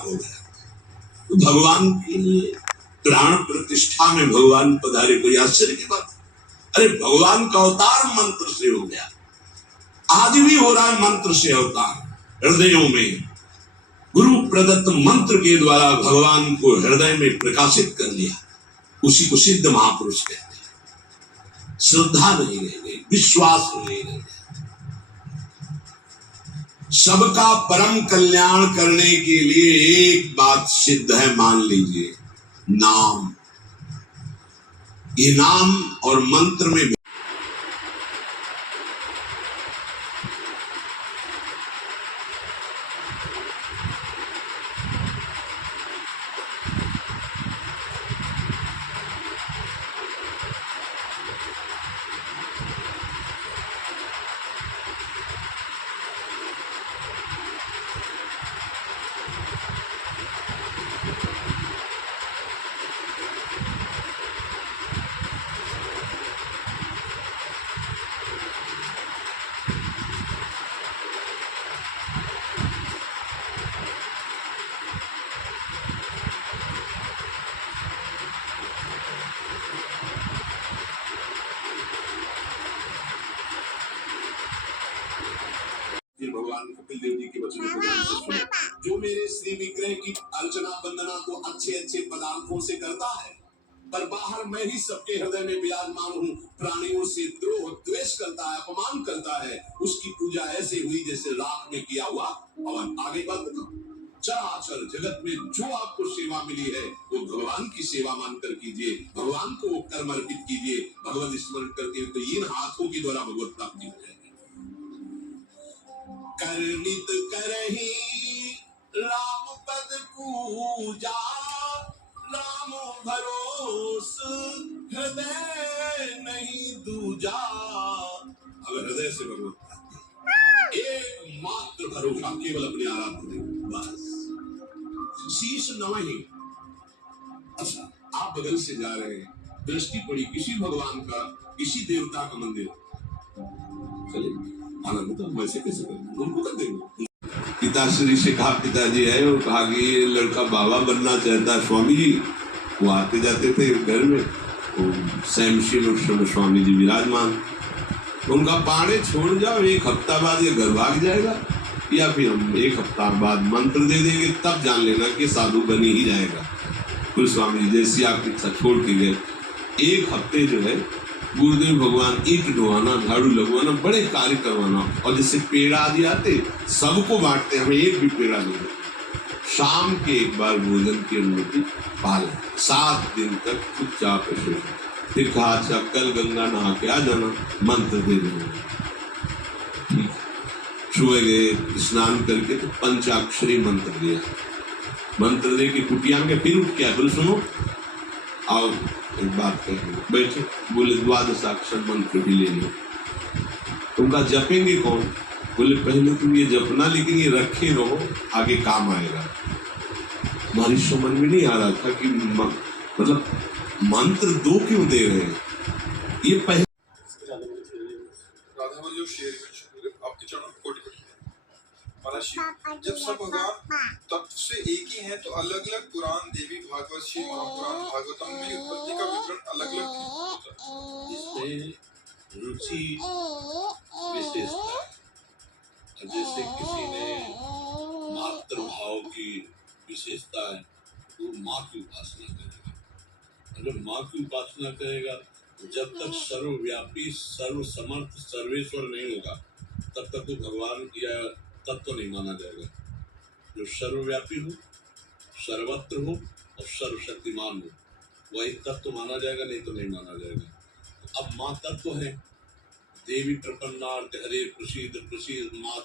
हो गया। तो भगवान के लिए प्राण प्रतिष्ठा में भगवान पधारे, कोई आश्चर्य की बात? अरे भगवान का अवतार मंत्र से हो गया, आज भी हो रहा है मंत्र से अवतार। हृदयों में गुरु प्रदत्त मंत्र के द्वारा भगवान को हृदय में प्रकाशित कर लिया, उसी को सिद्ध महापुरुष कहते हैं। श्रद्धा नहीं रह गई, विश्वास नहीं रह गया। सबका परम कल्याण करने के लिए एक बात सिद्ध है, मान लीजिए, नाम। ये नाम और मंत्र में भगवान कपिल देव जी के वचनों को ध्यान से सुनो। जो मेरे श्री विग्रह की अर्चना वंदना को अच्छे अच्छे पदार्थों से करता है, पर बाहर मैं ही सबके हृदय में विराजमान हूँ, प्राणियों से द्रोह द्वेष करता है, अपमान करता है, उसकी पूजा ऐसे हुई जैसे राख में किया हुआ हवन। आगे बात बताओ। चराचर जगत में जो आपको सेवा मिली है वो भगवान की सेवा मानकर कीजिए, भगवान को कर्म अर्पित कीजिए। भगवत स्मरण करके तो इन हाथों के द्वारा भगवत प्राप्ति हो जाएगी। करनित करही राम पद पूजा, राम भरोस हृदय नहीं दूजा। अगर हृदय से भगवत प्राप्ति, एक मात्र भरोसा, केवल अपने आराध्य बस, शीश नवही। अच्छा, आप बगल से जा रहे हैं, दृष्टि पड़ी किसी भगवान का, किसी देवता का मंदिर, चलिए आनंद तो वैसे कैसे करेंगे, उनको कर देंगे। पिताश्री से कहा, पिताजी है, और कहा कि ये लड़का बाबा बनना चाहता है। स्वामी जी वो आते जाते थे घर में, तो सैमशील स्वामी जी विराजमान। उनका पाड़े छोड़ जाओ, एक हफ्ता बाद ये घर भाग जाएगा, या फिर हम एक हफ्ता बाद मंत्र दे देंगे, तब जान लेना कि साधु बन ही जाएगा। फिर स्वामी जी जैसी आपकी इच्छा छोड़ के गए। एक हफ्ते जो है गुरुदेव भगवान ईंट ढोवाना, झाड़ू लगवाना, बड़े कार्य करवाना, और जैसे पेड़ा आदि आते सबको बांटते, हमें एक भी पेड़ा नहीं देते। शाम के एक बार भोजन की अनुमति पाल, 7 दिन तक चुपचाप ऐसे। फिर कहा, अच्छा कल गंगा नहा के आ जाना, मंत्र दे देना। ठीक, सुबह गए, स्नान करके तो पंचाक्षरी मंत्र दिया। मंत्र दे के कुटिया में फिर उठ के बोले, सुनो आओ एक बात कहेंगे, बैठे। बोले 12 अक्षर मंत्र भी ले लो। तुमका जपेंगे कौन? बोले पहले तुम ये जपना, लेकिन ये रखे रहो, आगे काम आएगा। हमारी समझ में नहीं आ रहा था कि मतलब मंत्र 2 क्यों दे रहे हैं। ये पहले आपके चरणों में कोटि कोटि महाराज, जब सब भगवान तत्व से एक ही हैं, तो अलग अलग पुराण, देवी भागवत, श्री महापुराण, भागवतम में उत्पत्ति का विवरण अलग अलग होता है। इसमें रुचि विशेषता है। जैसे किसी ने मातृभाव की विशेषता है, वो माँ की उपासना करेगा। अगर माँ की उपासना करेगा, जब तक सर्वव्यापी, सर्वसमर्थ, सर्वेश्वर नहीं होगा, तब तक तो भगवान या तत्व नहीं माना जाएगा। जो सर्वव्यापी हो, सर्वत्र हो और सर्वशक्तिमान हो, वही तत्व माना जाएगा, नहीं तो नहीं माना जाएगा। अब माँ तत्व है, देवी प्रपन्नार्थ हरे प्रसीद प्रसीद माता।